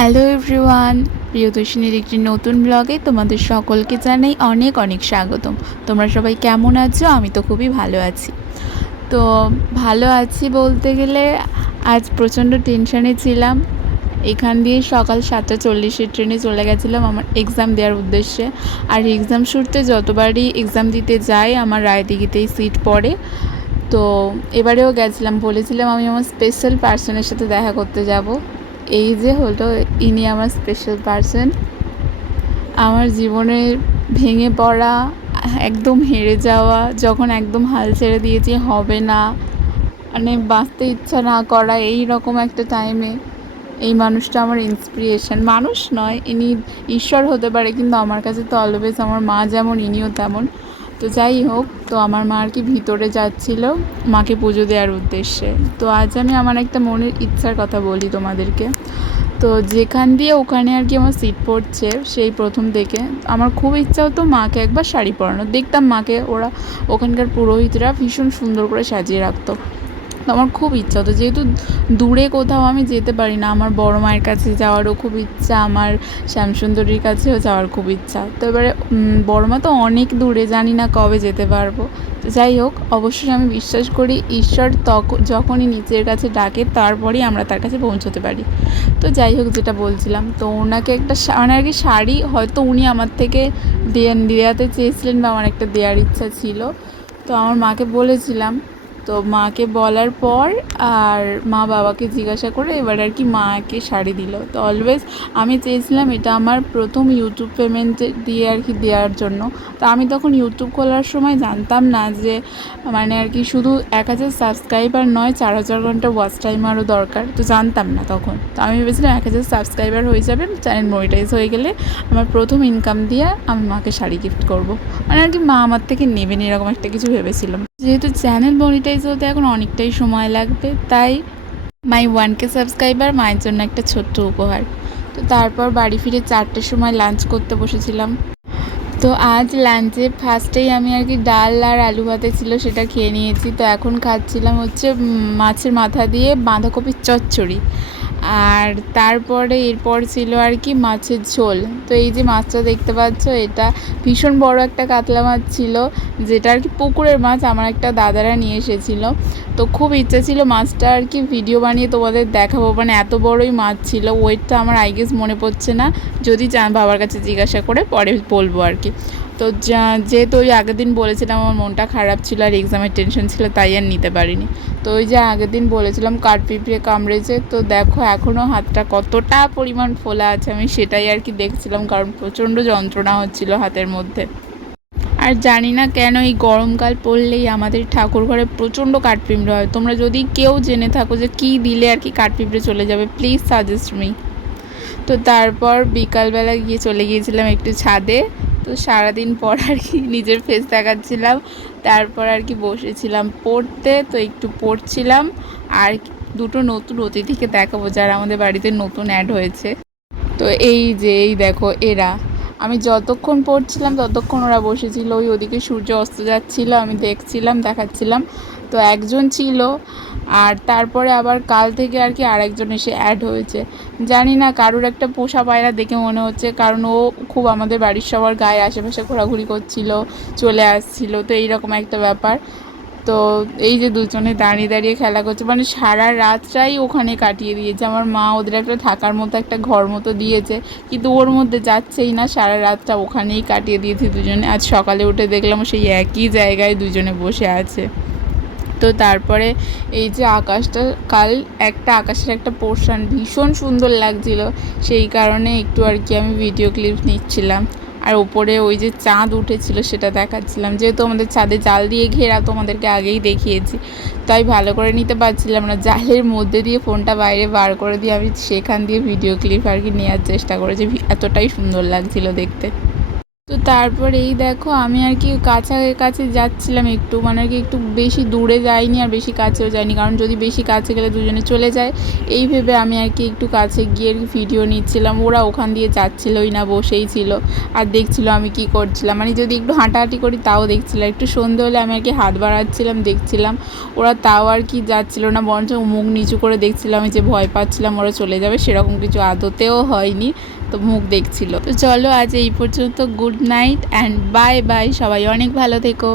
Hello everyone, প্রিয়দর্শিনীর একটি নতুন ব্লগে তোমাদের সকলকে জানাই অনেক অনেক স্বাগতম। তোমরা সবাই কেমন আছো? আমি তো খুবই ভালো আছি। তো ভালো আছি বলতে গেলে আজ প্রচণ্ড টেনশানে ছিলাম। এখান দিয়ে সকাল 7:40 ট্রেনে চলে গেছিলাম আমার এক্সাম দেওয়ার উদ্দেশ্যে। আর এক্সাম শুরুতে যতবারই এক্সাম দিতে যাই আমার রায়দিঘিতেই সিট পড়ে। তো এবারেও গেছিলাম, বলেছিলাম আমি আমার স্পেশাল পার্সনের সাথে দেখা করতে যাব। এই যে হলো, ইনি আমার স্পেশাল পার্সন। আমার জীবনের ভেঙে পড়া, একদম হেরে যাওয়া, যখন একদম হাল ছেড়ে দিয়েছি, হবে না, মানে বাঁচতে ইচ্ছা না করা, এই রকম একটা টাইমে এই মানুষটা আমার ইন্সপিরেশন। মানুষ নয়, ইনি ঈশ্বর হতে পারে, কিন্তু আমার কাছে তো অলওয়েজ আমার মা যেমন ইনিও তেমন। তো যাই হোক, তো আমার মা আর কি ভিতরে যাচ্ছিল মাকে পুজো দেওয়ার উদ্দেশ্যে। তো আজ আমি আমার একটা মনের ইচ্ছার কথা বলি তোমাদেরকে। তো যেখান দিয়ে ওখানে আর কি আমার সিট পড়ছে সেই প্রথম থেকে আমার খুব ইচ্ছা হতো মাকে একবার শাড়ি পরানো। দেখতাম মাকে ওরা ওখানকার পুরোহিতরা ভীষণ সুন্দর করে সাজিয়ে রাখতো। তো আমার খুব ইচ্ছা হতো, যেহেতু দূরে কোথাও আমি যেতে পারি না, আমার বড় মায়ের কাছে যাওয়ারও খুব ইচ্ছা, আমার শ্যামসুন্দরীর কাছেও যাওয়ার খুব ইচ্ছা। তো এবারে বড় মা তো অনেক দূরে, জানি না কবে যেতে পারবো। তো যাই হোক, অবশ্যই আমি বিশ্বাস করি ঈশ্বর যখনই নিজের কাছে ডাকে তারপরেই আমরা তার কাছে পৌঁছতে পারি। তো যাই হোক, যেটা বলছিলাম, তো ওনাকে একটা মানে আর কি শাড়ি হয়তো উনি আমার থেকে দেওয়াতে চেয়েছিলেন বা আমার একটা দেওয়ার ইচ্ছা ছিল। তো আমার মাকে বলেছিলাম। তো মাকে বলার পর আর মা বাবাকে জিজ্ঞাসা করে এবার আর কি মাকে শাড়ি দিল। তো অলওয়েজ আমি চেয়েছিলাম এটা আমার প্রথম ইউটিউব পেমেন্ট দিয়ে আর কি দেওয়ার জন্য। তো আমি তখন ইউটিউব খোলার সময় জানতাম না যে মানে আর কি শুধু 1000 সাবস্ক্রাইবার নয়, 4000 ঘন্টা ওয়াচ টাইমারও দরকার। তো জানতাম না তখন। তো আমি ভেবেছিলাম 1000 সাবস্ক্রাইবার হয়ে যাবে, চ্যানেল মনিটাইজ হয়ে গেলে আমার প্রথম ইনকাম দিয়ে আমি মাকে শাড়ি গিফট করব, মানে আর কি মা আমার থেকে নেবেন, এরকম একটা কিছু ভেবেছিলাম। যেহেতু চ্যানেল মনিটাইজ হতে এখন অনেকটাই সময় লাগবে, তাই মাই 1K সাবস্ক্রাইবার মায়ের জন্য একটা ছোট্ট উপহার। তো তারপর বাড়ি ফিরে 4টের সময় লাঞ্চ করতে বসেছিলাম। তো আজ লাঞ্চে ফার্স্টেই আমি আর কি ডাল আর আলু ভাতে ছিল সেটা খেয়ে নিয়েছি। তো এখন খাচ্ছিলাম হচ্ছে মাছের মাথা দিয়ে বাঁধাকপির চচ্চড়ি। আর তারপরে এরপর ছিল আর কি মাছের ঝোল। তো এই যে মাছটা দেখতে পাচ্ছ, এটা ভীষণ বড় একটা কাতলা মাছ ছিল, যেটা আর কি পুকুরের মাছ, আমার একটা দাদারা নিয়ে এসেছিল। তো খুব ইচ্ছা ছিল মাছটা আর কি ভিডিও বানিয়ে তোমাদের দেখাবো, মানে এত বড়ই মাছ ছিল। ওয়েটটা আমার আই গেস মনে পড়ছে না, যদি বাবার কাছে জিজ্ঞাসা করে পরে বলবো আর কি। তো যেহেতু ওই আগের দিন বলেছিলাম আমার মনটা খারাপ ছিল আর এক্সামের টেনশন ছিল, তাই আর নিতে পারিনি। তো ওই যে আগের দিন বলেছিলাম কাঠপিঁপড়ে কামড়েছে, তো দেখো এখনও হাতটা কতটা পরিমাণ ফোলা আছে, আমি সেটাই আর কি দেখছিলাম, কারণ প্রচণ্ড যন্ত্রণা হচ্ছিল হাতের মধ্যে। আর জানি না কেন এই গরমকাল পড়লেই আমাদের ঠাকুর ঘরে প্রচণ্ড কাঠপিঁপড়ে হয়। তোমরা যদি কেউ জেনে থাকো যে কী দিলে আর কি কাঠপিঁপড়ে চলে যাবে, প্লিজ সাজেস্ট মি। তো তারপর বিকালবেলা চলে গিয়েছিলাম একটু ছাদে। তো সারাদিন পর আর কি নিজের ফেস দেখাচ্ছিলাম। তারপর আর কি বসেছিলাম পড়তে, তো একটু পড়ছিলাম। আর দুটো নতুন অতিথিকে দেখাবো যারা আমাদের বাড়িতে নতুন অ্যাড হয়েছে। তো এই যে এই দেখো এরা, আমি যতক্ষণ পড়ছিলাম ততক্ষণ ওরা বসেছিল, ওদিকে সূর্য অস্ত যাচ্ছিলো, আমি দেখছিলাম, দেখাচ্ছিলাম। তো একজন ছিল, আর তারপরে আবার কাল থেকে আর কি আরেকজন এসে অ্যাড হয়েছে। জানি না, কারুর একটা পোষা পায়রা দেখে মনে হচ্ছে, কারণ ও খুব আমাদের বাড়ির সবার গায়ে আশেপাশে ঘোরাঘুরি করছিল, চলে আসছিল। তো এইরকম একটা ব্যাপার। তো এই যে দুজনে দাঁড়িয়ে দাঁড়িয়ে খেলা করছে, মানে সারা রাতটাই ওখানে কাটিয়ে দিয়েছে। আমার মা ওদের একটা থাকার মতো একটা ঘর মতো দিয়েছে, কিন্তু ওর মধ্যে যাচ্ছেই না, সারা রাতটা ওখানেই কাটিয়ে দিয়েছে দুজনে। আজ সকালে উঠে দেখলাম সেই একই জায়গায় দুজনে বসে আছে। তো তারপরে এই যে আকাশটা, কাল একটা আকাশের একটা পোর্শন ভীষণ সুন্দর লাগছিল, সেই কারণে একটু আর কি আমি ভিডিও ক্লিপ নিচ্ছিলাম। আর ওপরে ওই যে চাঁদ উঠেছিল সেটা দেখাচ্ছিলাম, যেহেতু আমাদের ছাদে জাল দিয়ে ঘেরা, তোমাদেরকে আগেই দেখিয়েছি, তাই ভালো করে নিতে পারছিলাম না। জালের মধ্যে দিয়ে ফোনটা বাইরে বার করে দিয়ে আমি সেখান দিয়ে ভিডিও ক্লিপ আর কি নেওয়ার চেষ্টা করেছি, এতটাই সুন্দর লাগছিল দেখতে। তো তারপর এই দেখো আমি আর কি কাছাকাছি যাচ্ছিলাম একটু, মানে আর কি একটু বেশি দূরে যাইনি আর বেশি কাছেও যাইনি, কারণ যদি বেশি কাছে গেলে দুজনে চলে যায় এই ভেবে আমি আর কি একটু কাছে গিয়ে ভিডিও নিচ্ছিলাম। ওরা ওখান দিয়ে যাচ্ছিলই না, বসেই ছিল আর দেখছিল আমি কি করছিলাম, মানে যদি একটু হাঁটাহাঁটি করি তাও দেখছিল। একটু সন্ধে হলে আমি আর কি হাত বাড়াচ্ছিলাম, দেখছিলাম। ওরা তাও আর কি যাচ্ছিল না, বরঞ্চ মুখ নিচু করে দেখছিলাম, আমি যে ভয় পাচ্ছিলাম ওরা চলে যাবে, সেরকম কিছু আদতেও হয়নি। তো মুখ দেখছিল। তো চলো আজ এই পর্যন্ত, good night and bye bye, সবাই অনেক ভালো থেকো।